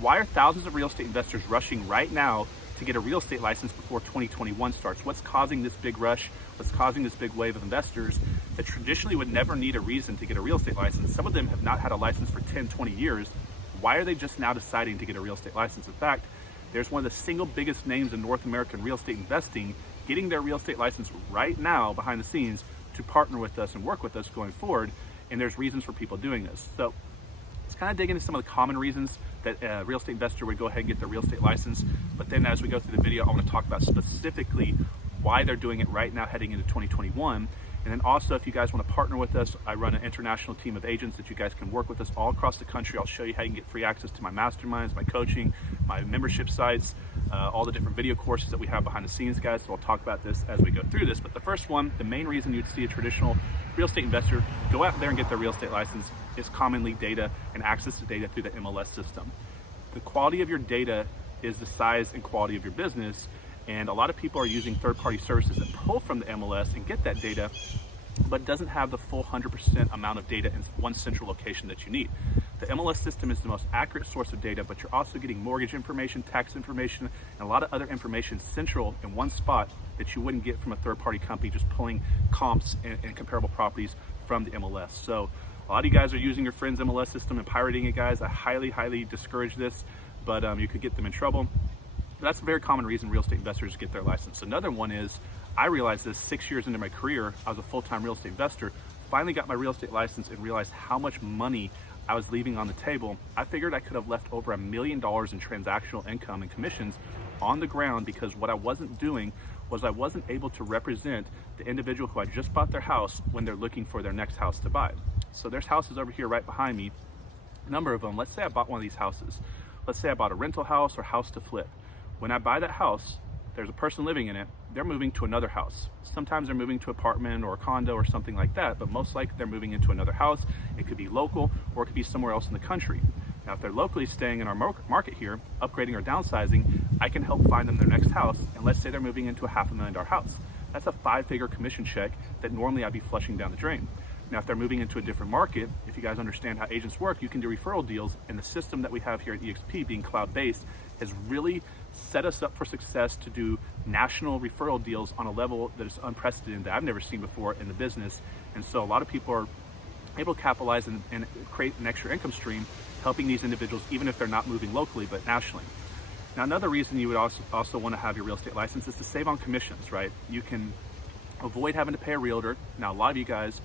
why are thousands of real estate investors rushing right now to get a real estate license before 2021 starts? What's causing this big rush? What's causing this big wave of investors that traditionally would never need a reason to get a real estate license? Some of them have not had a license for 10, 20 years. Why are they just now deciding to get a real estate license? In fact, there's one of the single biggest names in North American real estate investing getting their real estate license right now behind the scenes to partner with us and work with us going forward. And there's reasons for people doing this. So let's kind of dig into some of the common reasons that a real estate investor would go ahead and get their real estate license. But then as we go through the video, I want to talk about specifically why they're doing it right now heading into 2021. And then also, if you guys want to partner with us, I run an international team of agents that you guys can work with us all across the country. I'll show you how you can get free access to my masterminds, my coaching, my membership sites, all the different video courses that we have behind the scenes, guys. So I'll talk about this as we go through this. But the first one, the main reason you'd see a traditional real estate investor go out there and get their real estate license is commonly data and access to data through the MLS system. The quality of your data is the size and quality of your business. And a lot of people are using third-party services that pull from the MLS and get that data, but doesn't have the full 100% amount of data in one central location that you need. The MLS system is the most accurate source of data, but you're also getting mortgage information, tax information, and a lot of other information central in one spot that you wouldn't get from a third-party company just pulling comps and comparable properties from the MLS. So a lot of you guys are using your friend's MLS system and pirating it, guys. I highly, highly discourage this, but you could get them in trouble. That's a very common reason real estate investors get their license. Another one is, I realized this 6 years into my career, I was a full-time real estate investor, finally got my real estate license and realized how much money I was leaving on the table. I figured I could have left over $1 million in transactional income and commissions on the ground because what I wasn't doing was I wasn't able to represent the individual who had just bought their house when they're looking for their next house to buy. So there's houses over here right behind me, a number of them. Let's say I bought one of these houses. Let's say I bought a rental house or house to flip. When I buy that house, there's a person living in it, they're moving to another house. Sometimes they're moving to an apartment or a condo or something like that, but most likely they're moving into another house. It could be local or it could be somewhere else in the country. Now, if they're locally staying in our market here, upgrading or downsizing, I can help find them their next house. And let's say they're moving into a $500,000 house. That's a 5-figure commission check that normally I'd be flushing down the drain. Now, if they're moving into a different market, if you guys understand how agents work, you can do referral deals. And the system that we have here at EXP, being cloud-based, has really set us up for success to do national referral deals on a level that is unprecedented, that I've never seen before in the business. And so a lot of people are able to capitalize and create an extra income stream, helping these individuals, even if they're not moving locally, but nationally. Now, another reason you would also want to have your real estate license is to save on commissions, right? You can avoid having to pay a realtor. Now, a lot of you guys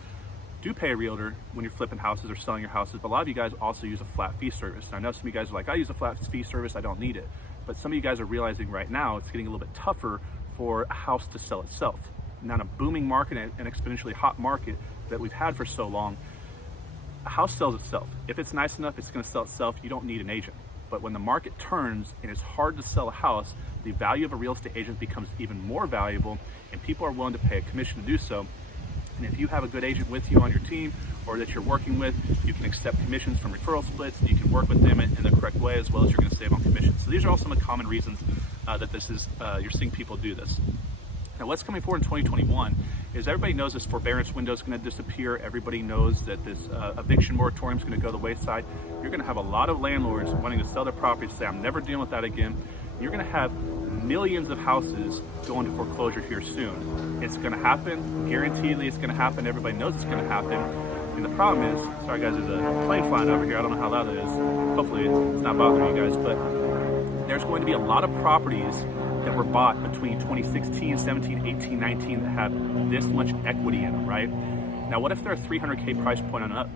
do pay a realtor when you're flipping houses or selling your houses, but a lot of you guys also use a flat fee service. And I know some of you guys are like, I use a flat fee service, I don't need it. But some of you guys are realizing right now it's getting a little bit tougher for a house to sell itself. Now, in a booming market, an exponentially hot market that we've had for so long, a house sells itself. If it's nice enough, it's going to sell itself. You don't need an agent. But when the market turns and it's hard to sell a house, the value of a real estate agent becomes even more valuable, and people are willing to pay a commission to do so. And if you have a good agent with you on your team or that you're working with, you can accept commissions from referral splits. You can work with them in the correct way, as well as you're going to save on commissions. So these are all some of the common reasons that this is you're seeing people do this. Now, what's coming forward in 2021 is everybody knows this forbearance window is going to disappear. Everybody knows that this eviction moratorium is going to go to the wayside. You're going to have a lot of landlords wanting to sell their property to say, I'm never dealing with that again. You're going to have millions of houses go into foreclosure here soon. It's going to happen. Guaranteedly, it's going to happen. Everybody knows it's going to happen. And the problem is, sorry guys, there's a plane flying over here. I don't know how loud it is. Hopefully it's not bothering you guys, but there's going to be a lot of properties that were bought between 2016, 17, 18, 19 that have this much equity in them, right? Now, what if they're a 300K price point on up?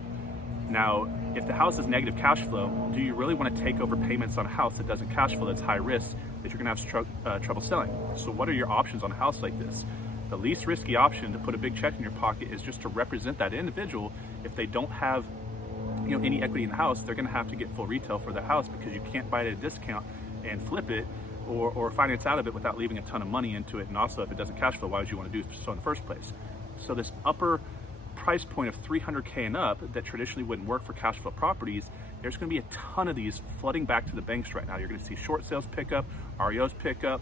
Now, if the house is negative cash flow, do you really want to take over payments on a house that doesn't cash flow, that's high risk, that you're going to have trouble selling? So what are your options on a house like this? The least risky option to put a big check in your pocket is just to represent that individual. If they don't have any equity in the house, they're going to have to get full retail for that house, because you can't buy it at a discount and flip it or finance out of it without leaving a ton of money into it. And also, if it doesn't cash flow, why would you want to do so in the first place? So this upper price point of 300K and up that traditionally wouldn't work for cash flow properties, there's going to be a ton of these flooding back to the banks right now. You're going to see short sales pick up, REOs pick up,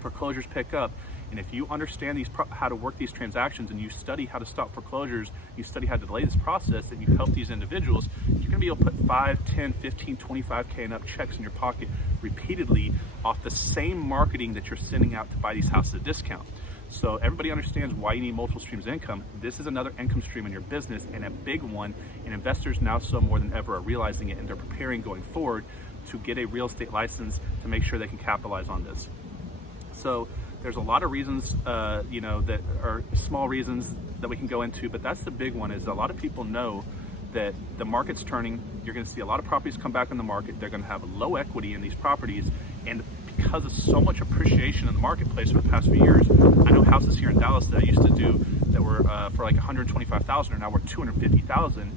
foreclosures pick up, And if you understand how to work these transactions, and you study how to stop foreclosures, you study how to delay this process, and you help these individuals, you're gonna be able to put 5, 10, 15, 25K and up checks in your pocket repeatedly off the same marketing that you're sending out to buy these houses at a discount. So everybody understands why you need multiple streams of income. This is another income stream in your business, and a big one, and investors now so more than ever are realizing it, and they're preparing going forward to get a real estate license to make sure they can capitalize on this. So there's a lot of reasons, that are small reasons that we can go into, but that's the big one. Is a lot of people know that the market's turning. You're going to see a lot of properties come back on the market. They're going to have low equity in these properties, and because of so much appreciation in the marketplace over the past few years, I know houses here in Dallas that I used to do that were for like $125,000 are now worth $250,000.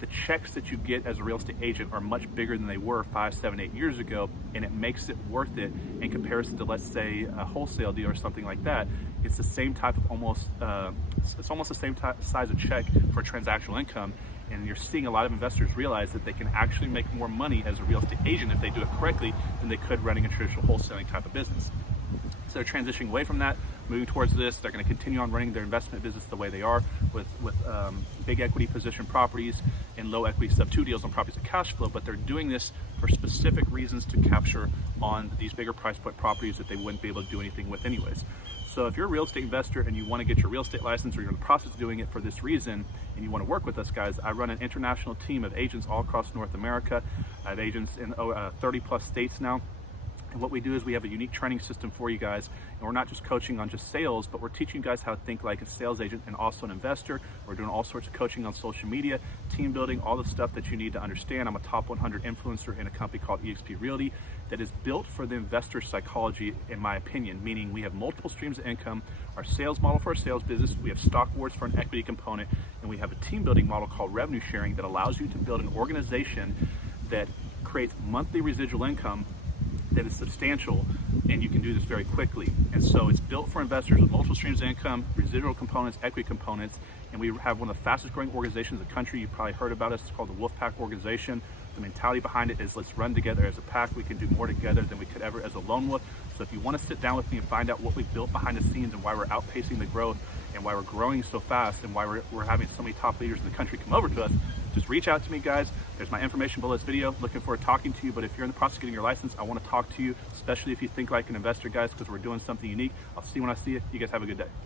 The checks that you get as a real estate agent are much bigger than they were 5, 7, 8 years ago, and it makes it worth it in comparison to, let's say, a wholesale deal or something like that. It's the same type of it's almost the same size of check for transactional income, and you're seeing a lot of investors realize that they can actually make more money as a real estate agent if they do it correctly than they could running a traditional wholesaling type of business. So they're transitioning away from that, moving towards this. They're going to continue on running their investment business the way they are, with big equity position properties and low equity sub-2 deals on properties of cash flow, but they're doing this for specific reasons to capture on these bigger price point properties that they wouldn't be able to do anything with anyways. So if you're a real estate investor and you want to get your real estate license, or you're in the process of doing it for this reason, and you want to work with us, guys, I run an international team of agents all across North America. I have agents in 30 plus states now. And what we do is we have a unique training system for you guys, and we're not just coaching on just sales, but we're teaching you guys how to think like a sales agent and also an investor. We're doing all sorts of coaching on social media, team building, all the stuff that you need to understand. I'm a top 100 influencer in a company called eXp Realty that is built for the investor psychology, in my opinion, meaning we have multiple streams of income, our sales model for our sales business, we have stock awards for an equity component, and we have a team building model called revenue sharing that allows you to build an organization that creates monthly residual income that is substantial, and you can do this very quickly. And so it's built for investors with multiple streams of income, residual components, equity components, and we have one of the fastest growing organizations in the country. You've probably heard about us. It's called the Wolfpack organization. The mentality behind it is let's run together as a pack. We can do more together than we could ever as a lone wolf. So if you want to sit down with me and find out what we've built behind the scenes and why we're outpacing the growth and why we're growing so fast and why we're having so many top leaders in the country come over to us, just reach out to me, guys. There's my information below this video. Looking forward to talking to you. But if you're in the process of getting your license, I want to talk to you, especially if you think like an investor, guys, because we're doing something unique. I'll see you when I see you. You guys have a good day.